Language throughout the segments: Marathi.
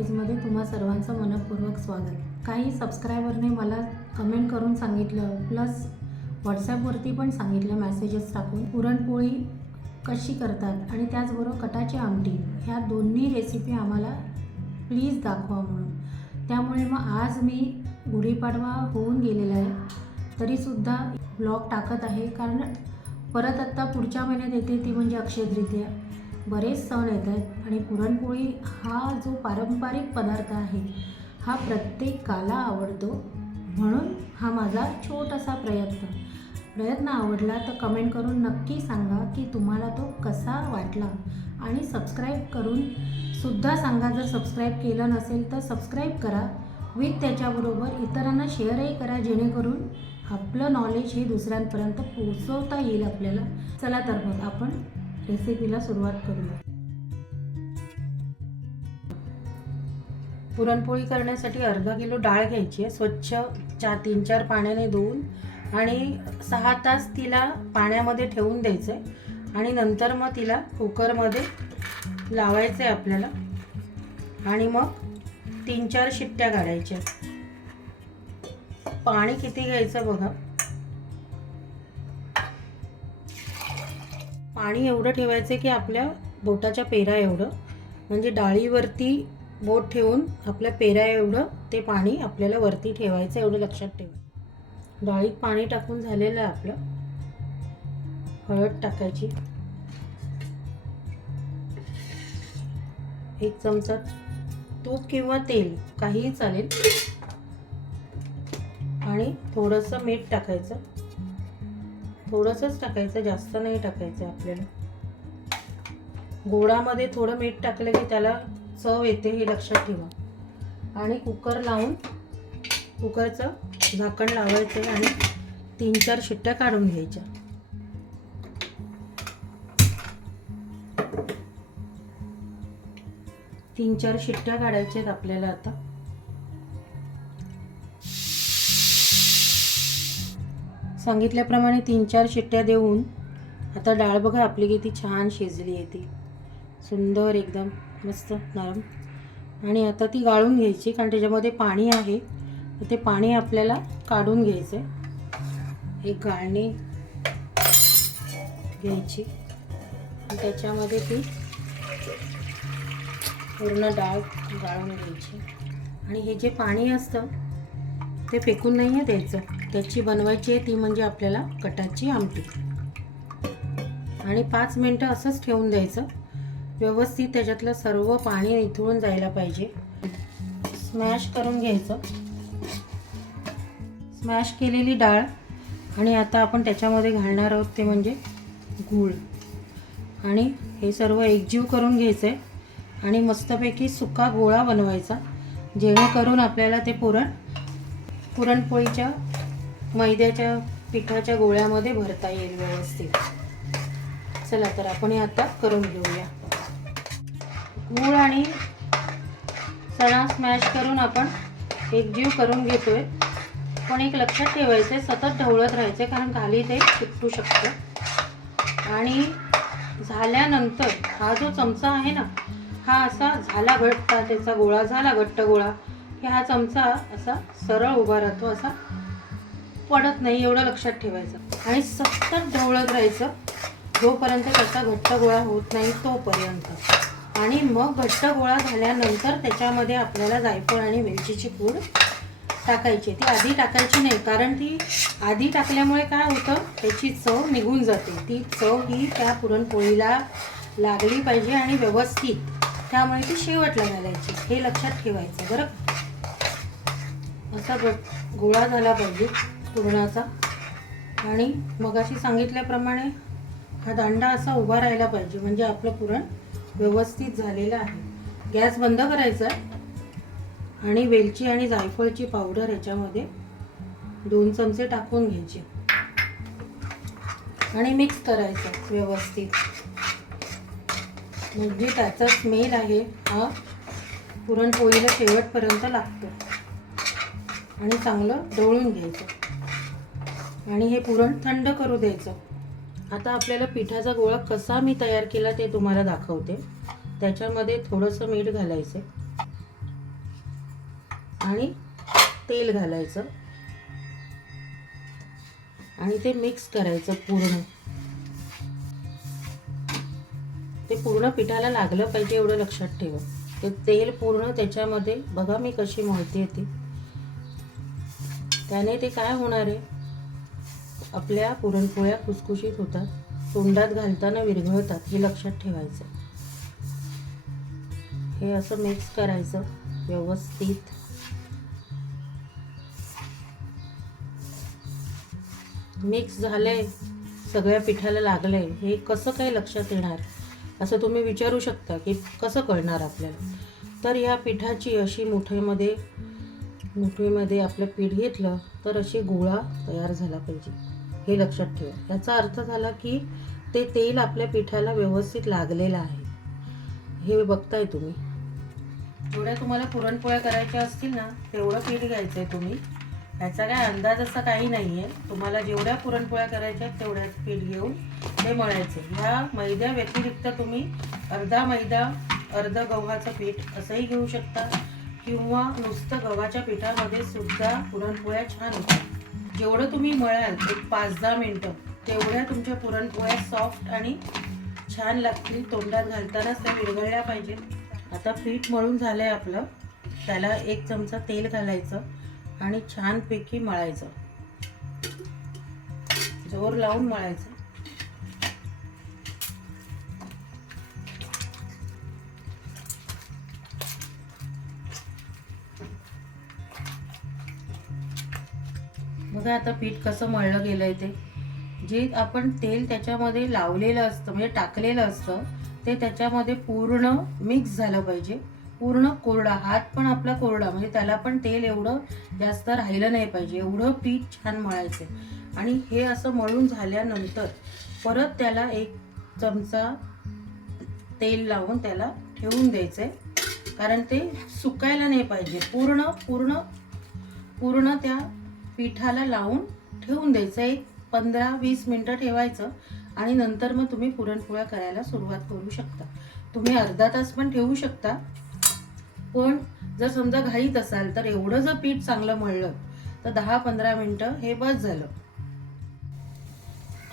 टॉकीजमध्ये तुम्हा सर्वांचं मनपूर्वक स्वागत. काही सबस्क्रायबरने मला कमेंट करून सांगितलं, प्लस व्हॉट्सॲपवरती पण सांगितलं मेसेजेस टाकून, पुरणपोळी कशी करतात आणि त्याचबरोबर कटाची आमटी, ह्या दोन्ही रेसिपी आम्हाला प्लीज दाखवा म्हणून. त्यामुळे मग आज मी गुढीपाडवा होऊन गेलेला आहे तरीसुद्धा ब्लॉग टाकत आहे, कारण परत आत्ता पुढच्या महिन्यात येते ती म्हणजे अक्षय तृतीया. बरेच सण येत आहेत आणि पुरणपोळी हा जो पारंपरिक पदार्थ आहे हा प्रत्येकाला आवडतो. म्हणून हा माझा छोटासा प्रयत्न आवडला तर कमेंट करून नक्की सांगा की तुम्हाला तो कसा वाटला, आणि सबस्क्राईब करून सुद्धा सांगा. जर सबस्क्राईब केलं नसेल तर सबस्क्राईब करा, विथ त्याच्याबरोबर इतरांना शेअरही करा, जेणेकरून आपलं नॉलेज हे दुसऱ्यांपर्यंत पोहोचवता येईल आपल्याला. चला तर मग आपण रेसिपीला सुरुवात करूया. पुरणपोळी करण्यासाठी अर्धा किलो डाळ घ्यायची आहे. स्वच्छ 3-4 पाण्याने धुवून आणि 6 तास तिला पाण्यामध्ये ठेवून द्यायचं आहे आणि नंतर मग तिला कुकरमध्ये लावायचं आहे आपल्याला आणि मग 3-4 शिट्ट्या काढायच्या. पाणी किती घ्यायचं बघा. पाणी एवढं ठेवायचं की आपल्या बोटाच्या पेरा एवढं, म्हणजे डाळीवरती बोट ठेवून आपल्या पेरा एवढं ते पाणी आपल्याला वरती ठेवायचं, एवढं लक्षात ठेवा. डाळीत पाणी टाकून झालेलं आहे आपलं. हळद टाकायची, 1 चमचा तूप किंवा तेल काहीही चालेल, आणि थोडंसं मीठ टाकायचं. थोडंसंच टाकायचं, जास्त नाही टाकायचं आपल्याला. गोडामध्ये थोडं मीठ टाकलं की त्याला चव येते, हे लक्षात ठेवा. आणि कुकर लावून कुकरचं झाकण लावायचं आणि 3-4 शिट्ट्या काढून घ्यायच्या. तीन चार शिट्ट्या काढायच्यात आपल्याला. आता सांगितल्याप्रमाणे 3-4 शिट्ट्या देऊन आता डाळ बघा आपली किती छान शिजली आहे, ती सुंदर एकदम मस्त नरम. आणि आता ती गाळून घ्यायची, कारण त्याच्यामध्ये पाणी आहे, तर ते पाणी आपल्याला काढून घ्यायचं आहे. एक गाळणी घ्यायची आणि त्याच्यामध्ये ती पूर्ण डाळ गाळून घ्यायची. आणि हे जे पाणी असतं ते फेकून नाही आहे द्यायचं, त्याची बनवायची आहे ती म्हणजे आपल्याला कटाची आमटी. आणि 5 मिनटं असंच ठेवून द्यायचं, व्यवस्थित त्याच्यातलं सर्व पाणी निथळून जायला पाहिजे. स्मॅश करून घ्यायचं. स्मॅश केलेली डाळ आणि आता आपण त्याच्यामध्ये घालणार आहोत ते म्हणजे गूळ, आणि हे सर्व एकजीव करून घ्यायचं आहे आणि मस्तपैकी सुका गोळा बनवायचा, जेणेकरून आपल्याला ते पुरणपोळीच्या मैद्याच्या पिठाच्या गोळ्यामध्ये भरता येईल व्यवस्थित. चला तर आपण हे आता करून घेऊया. गूळ आणि चणा स्मॅश करून आपण एकजीव करून घेतोय, पण एक लक्षात ठेवायचं आहे, सतत ढवळत राहायचं, कारण खाली ते चिकटू शकतं. आणि झाल्यानंतर हा जो चमचा आहे ना, हा असा झाला घट्ट, त्याचा गोळा झाला घट्ट गोळा की हा चमचा असा सरळ उभा राहतो, असा पडत नाही, एवढं लक्षात ठेवायचं. आणि सतत ढवळत राहायचं जोपर्यंत त्याचा घट्ट गोळा होत नाही तोपर्यंत. आणि मग घट्ट गोळा झाल्यानंतर त्याच्यामध्ये आपल्याला जायफळ आणि वेलचीची पूड टाकायची. ती आधी टाकायची नाही, कारण ती आधी टाकल्यामुळे काय होतं, त्याची चव निघून जाते. ती चव ही त्या पुरणपोळीला लागली पाहिजे आणि व्यवस्थित, त्यामुळे ती शेवटला घालायची, हे लक्षात ठेवायचं बरं. असा गोळा झाला पाहिजे पुरणाचा. आणि मगाशी सांगितल्याप्रमाणे हा दांडा असा उभा राहायला पाहिजे, म्हणजे आपलं पुरण व्यवस्थित झालेलं आहे. गॅस बंद करायचा आणि वेलची आणि जायफळची पावडर ह्याच्यामध्ये 2 चमचे टाकून घ्यायचे आणि मिक्स करायचं व्यवस्थित, म्हणजे त्याचा स्मेल आहे हा पुरणपोळीला शेवटपर्यंत लागतो. आणि चांगलं ढवळून घ्यायचं आणि हे पुरण थंड करू द्यायचं. आता आपल्याला पिठाचा गोळा कसा मी तयार केला ते तुम्हाला दाखवते. त्याच्यामध्ये थोडंसं मीठ घालायचं आणि तेल घालायचं आणि ते मिक्स करायचं पूर्ण. ते पूर्ण पिठाला लागलं पाहिजे एवढं लक्षात ठेवा. ते तेल पूर्ण त्याच्यामध्ये बघा मी कशी मळते ती. त्याने ते काय होणार आहे, आपल्या पुरणपोळ्या खुसखुशीत होतात, तोंडात घालताना विरघळतात, हे लक्षात ठेवायचं. हे असं मिक्स करायचं व्यवस्थित. मिक्स झालंय, सगळ्या पिठाला लागलंय, हे कसं काय लक्षात येणार असं तुम्ही विचारू शकता की कसं कळणार आपल्याला. तर ह्या पिठाची अशी मुठीमध्ये आपलं पीठ घेतलं तर अशी गोळा तयार झाला पाहिजे, हे लक्षात ठेवा. याचा अर्थ झाला की ते तेल आपल्या पिठाला व्यवस्थित लागलेलं आहे. हे बघताय तुम्ही. जेवढ्या तुम्हाला पुरणपोळ्या करायच्या असतील ना तेवढं पीठ घ्यायचं आहे तुम्ही. ह्याचा काय अंदाज असा काही नाही आहे. तुम्हाला जेवढ्या पुरणपोळ्या करायच्या आहेत तेवढ्याच पीठ घेऊन ते मळायचे. ह्या मैद्या व्यतिरिक्त तुम्ही अर्धा मैदा अर्ध गव्हाचं पीठ असंही घेऊ शकता किंवा नुसतं गव्हाच्या पिठामध्ये सुद्धा पुरणपोळ्या छान होतात. जेवढं तुम्ही मळाल एक 5-10 मिनटं तेवढ्या तुमच्या पुरणपोळ्या सॉफ्ट आणि छान लागतील. तोंडात घालतानाच त्या विरघळल्या पाहिजेत. आता पीठ मळून झालंय आपलं. त्याला 1 चमचा तेल घालायचं आणि छानपैकी मळायचं, जोर लावून मळायचं. बघा आता पीठ कसं मळलं गेलंय. ते जे आपण तेल त्याच्यामध्ये लावलेलं असतं म्हणजे टाकलेलं असतं ते त्याच्यामध्ये पूर्ण मिक्स झालं पाहिजे. पूर्ण कोरडा, हात पण आपला कोरडा, म्हणजे त्याला पण तेल एवढं जास्त राहिलं नाही पाहिजे, एवढं पीठ छान मळायचं. आणि हे असं मळून झाल्यानंतर परत त्याला 1 चमचा तेल लावून त्याला ठेवून द्यायचंय, कारण ते सुकायला नाही पाहिजे. पूर्ण पूर्ण पूर्ण त्या पिठाला लावून ठेवून द्यायचं. 15-20 मिनटं ठेवायचं आणि नंतर मग तुम्ही पुरणपोळ्या करायला सुरुवात करू शकता. तुम्ही अर्धा तास पण ठेवू शकता, पण जर समजा घाईत असाल तर एवढं जर पीठ चांगलं मळलं तर 10-15 मिनटं हे बस झालं.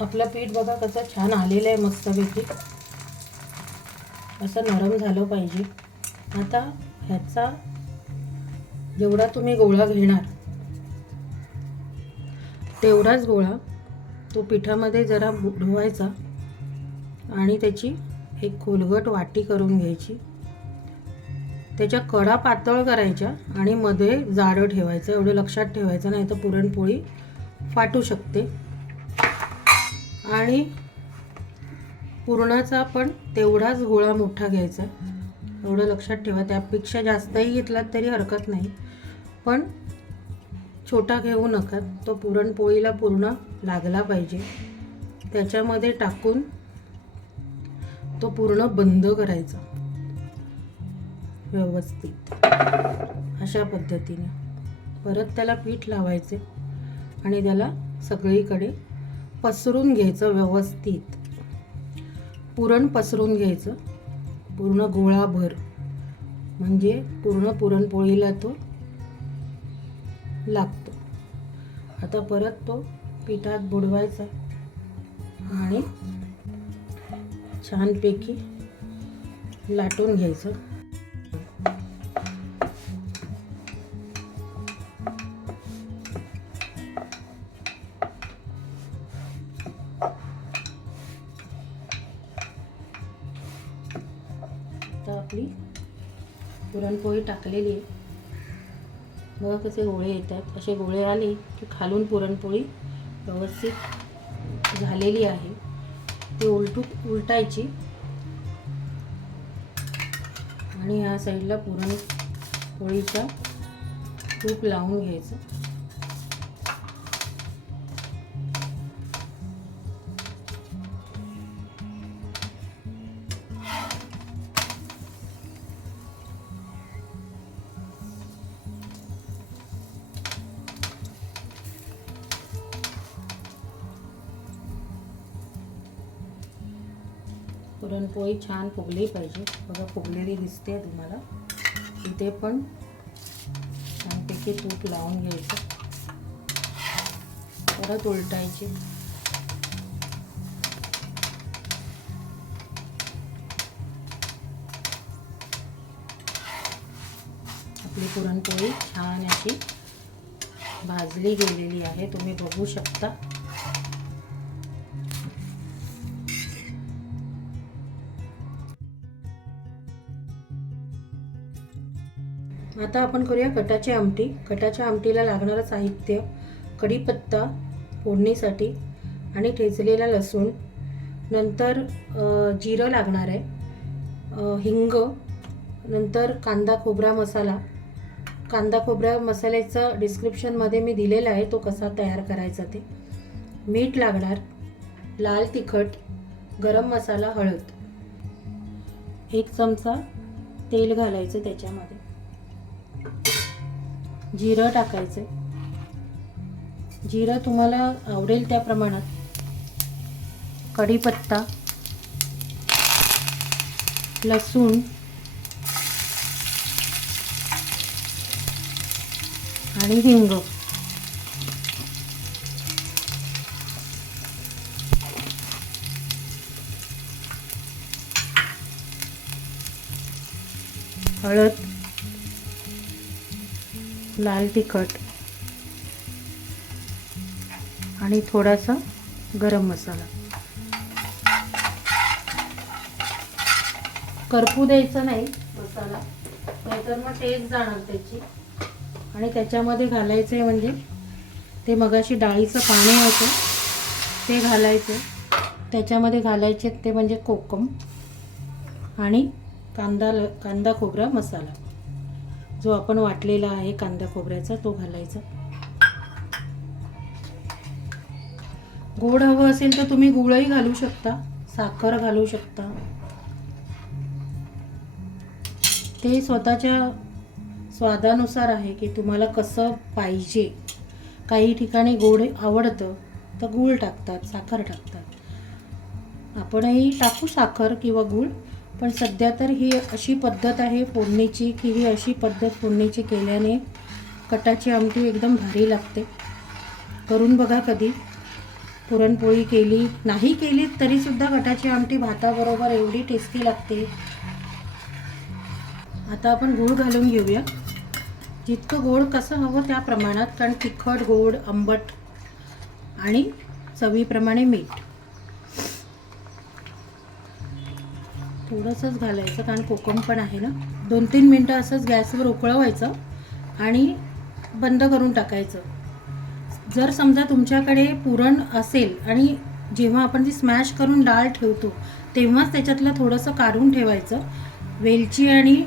आपलं पीठ बघा कसं छान आलेलं आहे, मस्तपैकी असं नरम झालं पाहिजे. आता ह्याचा जेवढा तुम्ही गोळा घेणार तेवढाच गोळा तो पिठामध्ये जरा बुडवायचा आणि त्याची एक खोलगट वाटी करून घ्यायची. त्याच्या कडा पातळ करायच्या आणि मध्ये जाडं ठेवायचं, एवढं लक्षात ठेवायचं, नाही तर पुरणपोळी फाटू शकते. आणि पुरणाचा पण तेवढाच गोळा मोठा घ्यायचा, एवढं लक्षात ठेवा. त्यापेक्षा जास्तही घेतलात तरी हरकत नाही, पण छोटा घेऊ नका. तो पुरणपोळीला पूर्ण लागला पाहिजे. त्याच्यामध्ये टाकून तो पूर्ण बंद करायचा व्यवस्थित अशा पद्धतीने. परत त्याला पीठ लावायचे आणि त्याला सगळीकडे पसरून घ्यायचं व्यवस्थित. पुरण पसरून घ्यायचं पूर्ण गोळाभर, म्हणजे पूर्ण पुरणपोळीला तो लागतो. आता परत तो पिठात बुडवायचा आणि छानपैकी लाटून घ्यायचं. आता आपली पुरणपोळी टाकलेली आहे. बघा कसे गोळे येतात. असे गोळे आले की खालून पुरणपोळी व्यवस्थित झालेली आहे. ती उलटायची आणि ह्या साईडला पुरणपोळीचा तूप लावून घ्यायचं. पुरणपोळी छान फुगली पाहिजे. बघा फुगलेली दिसते तुम्हाला. इथे पण छान की तूप लावून घ्यायचं, परत उलटायचे. आपली पुरणपोळी छान अशी भाजली गेलेली आहे, तुम्ही बघू शकता. आता आपण करूया कटाची आमटी. कटाच्या आमटीला लागणारं साहित्य: कढीपत्ता फोडणीसाठी आणि ठेचलेला लसूण, नंतर जिरं लागणार आहे, हिंग, नंतर कांदा खोबरा मसाला. कांदा खोबरा मसाल्याचं डिस्क्रिप्शनमध्ये मी दिलेला आहे, तो कसा तयार करायचा ते. मीठ लागणार, लाल तिखट, गरम मसाला, हळद. 1 चमचा तेल घालायचं त्याच्यामध्ये, जिरं टाकायचं. जिरं तुम्हाला आवडेल त्या प्रमाणात. कढीपत्ता, लसूण आणि हिंग. हळद, लाल तिखट आणि थोडासा गरम मसाला. करपू द्यायचा नाही मसाला, नाहीतर मग टेस्ट जाणार त्याची. आणि त्याच्यामध्ये घालायचं आहे म्हणजे ते मगाशी डाळीचं पाणी होतं ते घालायचं. त्याच्यामध्ये घालायचे ते म्हणजे कोकम आणि कांदा खोबरा मसाला जो आपण वाटलेला आहे कांदा खोबऱ्याचा, तो घालायचा. गोड हवं असेल तर तुम्ही गुळही घालू शकता, साखर घालू शकता. ते स्वतःच्या स्वादानुसार आहे की तुम्हाला कसं पाहिजे. काही ठिकाणी गोड आवडतं तर गूळ टाकतात, साखर टाकतात. आपणही टाकू साखर किंवा गूळ, पण सध्या तर ही अशी पद्धत आहे फोडणीची की ही अशी पद्धत फोडणीची केल्याने कटाची आमटी एकदम भारी लागते. करून बघा कधी. पुरणपोळी केली नाही केली तरीसुद्धा कटाची आमटी भाताबरोबर एवढी टेस्टी लागते. आता आपण गूळ घालून घेऊया, जितकं गोड कसं हवं त्या प्रमाणात, कारण तिखट, गोड, आंबट आणि चवीप्रमाणे मीठ थोडंसंच घालायचं, कारण कोकम पण आहे ना. 2-3 मिनटं असंच गॅसवर उकळवायचं आणि बंद करून टाकायचं. जर समजा तुमच्याकडे पुरण असेल आणि जेव्हा आपण ती स्मॅश करून डाळ ठेवतो तेव्हाच त्याच्यातलं थोडंसं काढून ठेवायचं. वेलची आणि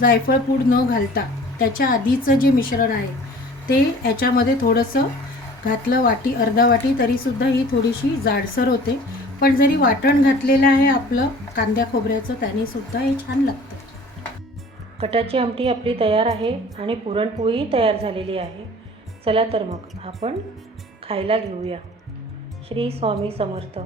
जायफळ पूड न घालता त्याच्या आधीचं जे मिश्रण आहे ते ह्याच्यामध्ये थोडंसं घातलं, वाटी अर्धा वाटी, तरीसुद्धा ही थोडीशी जाडसर होते. पण जरी वाटण घातलेलं आहे आपलं कांद्या खोबऱ्याचं त्यानेसुद्धा हे छान लागतं. कटाची आमटी आपली तयार आहे आणि पुरणपोळी तयार झालेली आहे. चला तर मग आपण खायला घेऊया. श्री स्वामी समर्थ.